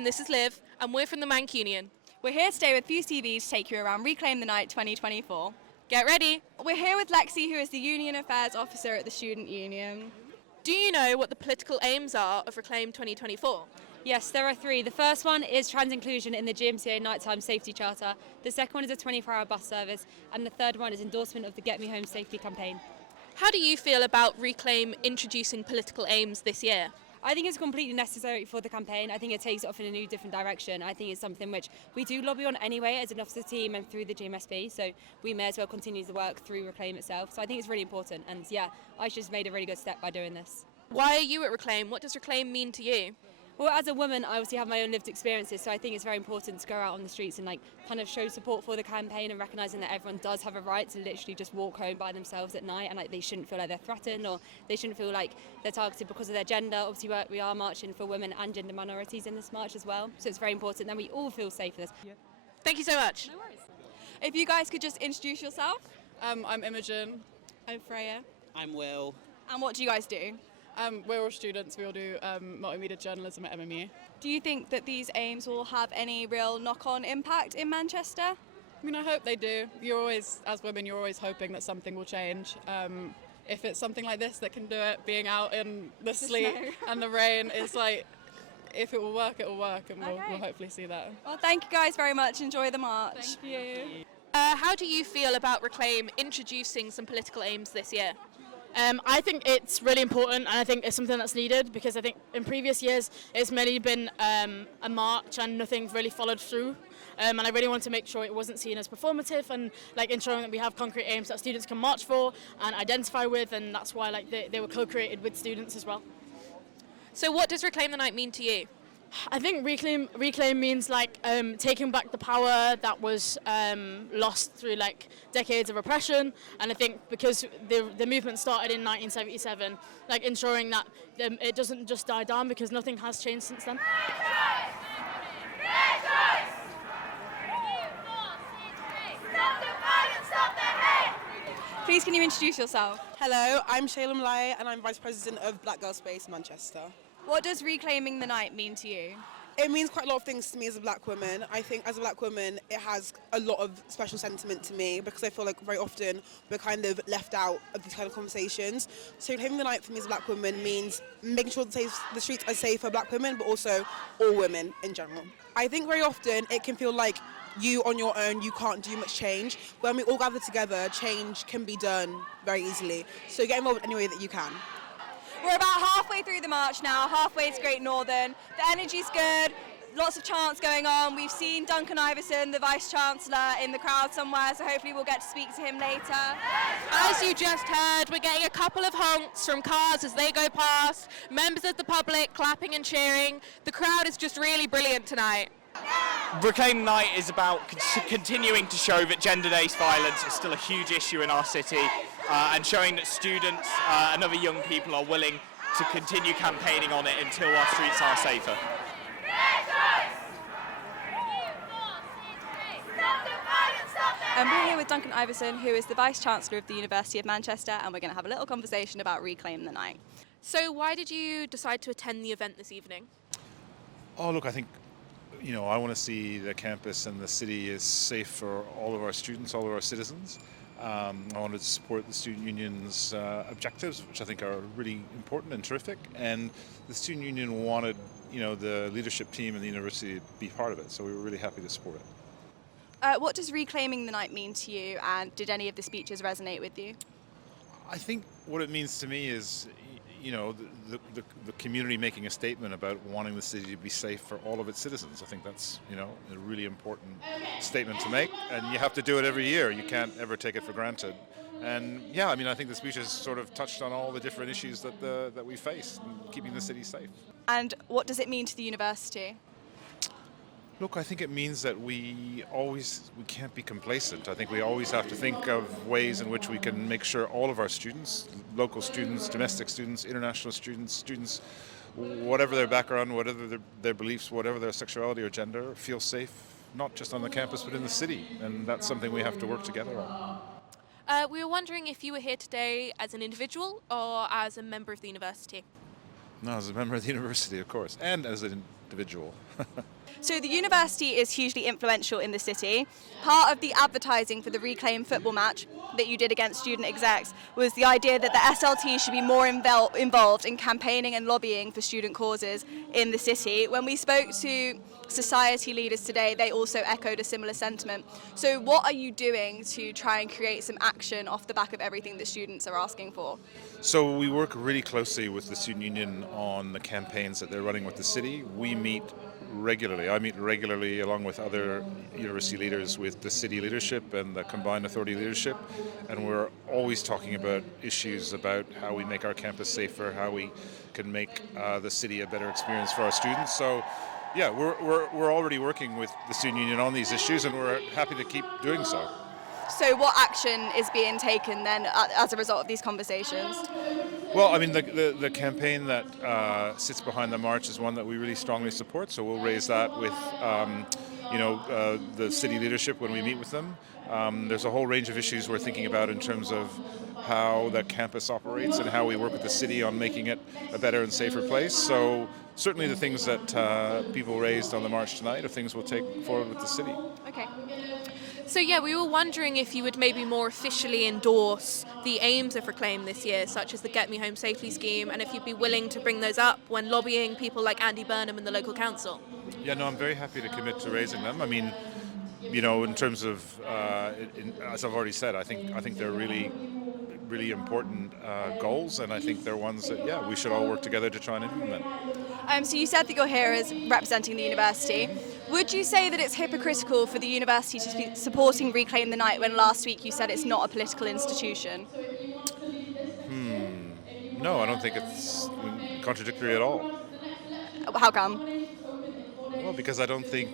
and this is Liv, and we're from the Mancunion. We're here today with FuseTV to take you around Reclaim the Night 2024. Get ready! We're here with Lexi, who is the Union Affairs Officer at the Student Union. Do you know what the political aims are of Reclaim 2024? Yes, there are three. The first one is trans inclusion in the GMCA Nighttime Safety Charter. The second one is a 24-hour bus service. And the third one is endorsement of the Get Me Home Safely campaign. How do you feel about Reclaim introducing political aims this year? I think it's completely necessary for the campaign. I think it takes it off in a new, different direction. I think it's something which we do lobby on anyway as an officer team and through the GMSB, so we may as well continue the work through Reclaim itself. So I think it's really important, and yeah, I just made a really good step by doing this. Why are you at Reclaim? What does Reclaim mean to you? Well, as a woman, I obviously have my own lived experiences, so I think it's very important to go out on the streets and kind of show support for the campaign and recognising that everyone does have a right to literally just walk home by themselves at night, and they shouldn't feel like they're threatened or they shouldn't feel like they're targeted because of their gender. Obviously, we are marching for women and gender minorities in this march as well, so it's very important that we all feel safe for this. Yeah. Thank you so much. No worries. If you guys could just introduce yourself. I'm Imogen. I'm Freya. I'm Will. And what do you guys do? We're all students. We all do multimedia journalism at MMU. Do you think that these aims will have any real knock-on impact in Manchester? I mean, I hope they do. You're always, as women, you're always hoping that something will change. If it's something like this that can do it, being out in the sleet and the rain, it's like, if it will work, and we'll hopefully see that. Well, thank you guys very much. Enjoy the march. Thank you. How do you feel about Reclaim introducing some political aims this year? I think it's really important, and I think it's something that's needed, because I think in previous years it's mainly been a march and nothing's really followed through, and I really want to make sure it wasn't seen as performative and ensuring that we have concrete aims that students can march for and identify with, and that's why they were co-created with students as well. So what does Reclaim the Night mean to you? I think reclaim means taking back the power that was lost through decades of oppression, and I think because the movement started in 1977, ensuring that it doesn't just die down, because nothing has changed since then. Please, can you introduce yourself? Hello, I'm Shayla Malaya, and I'm Vice President of Black Girl Space Manchester. What does Reclaiming the Night mean to you? It means quite a lot of things to me as a black woman. I think as a black woman, it has a lot of special sentiment to me, because I feel like very often we're kind of left out of these kind of conversations. So Reclaiming the Night for me as a black woman means making sure the streets are safe for black women, but also all women in general. I think very often it can feel like you on your own, you can't do much change. When we all gather together, change can be done very easily. So get involved in any way that you can. We're about halfway through the march now, halfway to Great Northern. The energy's good, lots of chants going on. We've seen Duncan Iverson, the Vice-Chancellor, in the crowd somewhere, so hopefully we'll get to speak to him later. As you just heard, we're getting a couple of honks from cars as they go past, members of the public clapping and cheering. The crowd is just really brilliant tonight. Reclaim Night is about continuing to show that gender-based violence is still a huge issue in our city, and showing that students and other young people are willing to continue campaigning on it until our streets are safer. We're here with Duncan Iverson, who is the Vice-Chancellor of the University of Manchester, and we're going to have a little conversation about Reclaim the Night. So why did you decide to attend the event this evening? Oh, look, I think I want to see the campus and the city is safe for all of our students, all of our citizens. I wanted to support the Student Union's objectives, which I think are really important and terrific. And the Student Union wanted, the leadership team and the university to be part of it. So we were really happy to support it. What does Reclaiming the Night mean to you, and did any of the speeches resonate with you? I think what it means to me is, the community making a statement about wanting the city to be safe for all of its citizens. I think that's, a really important statement to make, and you have to do it every year. You can't ever take it for granted. And I think the speech has sort of touched on all the different issues that we face in keeping the city safe. And what does it mean to the university? Look, I think it means that we can't be complacent. I think we always have to think of ways in which we can make sure all of our students, local students, domestic students, international students, whatever their background, whatever their beliefs, whatever their sexuality or gender, feel safe, not just on the campus but in the city. And that's something we have to work together on. We were wondering if you were here today as an individual or as a member of the university. No, as a member of the university, of course, and as an individual. So the university is hugely influential in the city. Part of the advertising for the Reclaim football match that you did against student execs was the idea that the SLT should be more involved in campaigning and lobbying for student causes in the city. When we spoke to society leaders today, they also echoed a similar sentiment. So what are you doing to try and create some action off the back of everything that students are asking for? So we work really closely with the student union on the campaigns that they're running with the city. We meet regularly. I meet regularly along with other university leaders with the city leadership and the combined authority leadership, and we're always talking about issues about how we make our campus safer, how we can make the city a better experience for our students. So yeah, we're already working with the student union on these issues, and we're happy to keep doing so. So what action is being taken then as a result of these conversations? Well, I mean, the campaign that sits behind the march is one that we really strongly support, so we'll raise that with the city leadership when we meet with them. There's a whole range of issues we're thinking about in terms of how the campus operates and how we work with the city on making it a better and safer place. So certainly the things that people raised on the march tonight are things we'll take forward with the city. Okay. So yeah, we were wondering if you would maybe more officially endorse the aims of Reclaim this year, such as the Get Me Home Safely scheme, and if you'd be willing to bring those up when lobbying people like Andy Burnham and the local council. Yeah, no, I'm very happy to commit to raising them. I mean, in terms of, as I've already said, I think they're really important goals, and I think they're ones that, we should all work together to try and implement. So you said that you're here as representing the university. Would you say that it's hypocritical for the university to be supporting Reclaim the Night when last week you said it's not a political institution? No, I don't think it's contradictory at all. How come? Well, because I don't think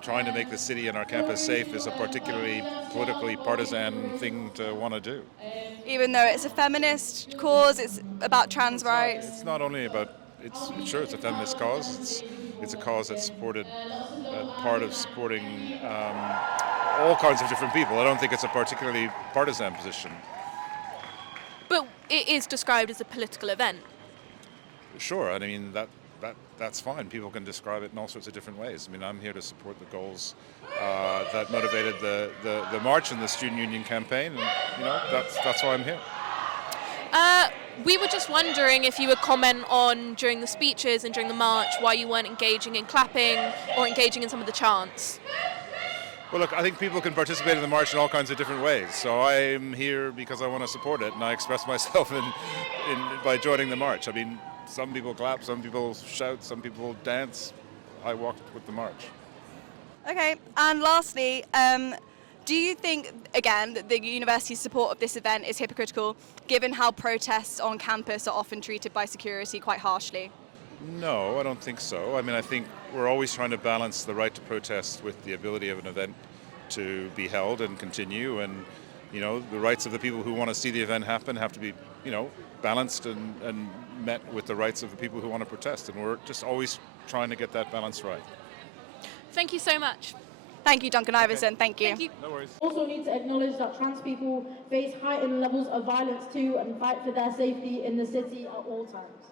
trying to make the city and our campus safe is a particularly politically partisan thing to want to do. Even though it's a feminist cause, it's about trans rights. It's not only about. It's a feminist cause. It's a cause that's supported, part of supporting all kinds of different people. I don't think it's a particularly partisan position. But it is described as a political event. Sure, I mean that's fine. People can describe it in all sorts of different ways. I mean, I'm here to support the goals that motivated the march and the student union campaign, and that's why I'm here. We were just wondering if you would comment on, during the speeches and during the march, why you weren't engaging in clapping or engaging in some of the chants. Well, look, I think people can participate in the march in all kinds of different ways. So I'm here because I want to support it, and I express myself by joining the march. I mean, some people clap, some people shout, some people dance. I walked with the march. Okay, and lastly, do you think, again, that the university's support of this event is hypocritical, given how protests on campus are often treated by security quite harshly? No, I don't think so. I mean, I think we're always trying to balance the right to protest with the ability of an event to be held and continue. And, the rights of the people who want to see the event happen have to be, balanced and met with the rights of the people who want to protest. And we're just always trying to get that balance right. Thank you so much. Thank you, Duncan Iverson. Thank you. Thank you. No worries. Also need to acknowledge that trans people face heightened levels of violence too and fight for their safety in the city at all times.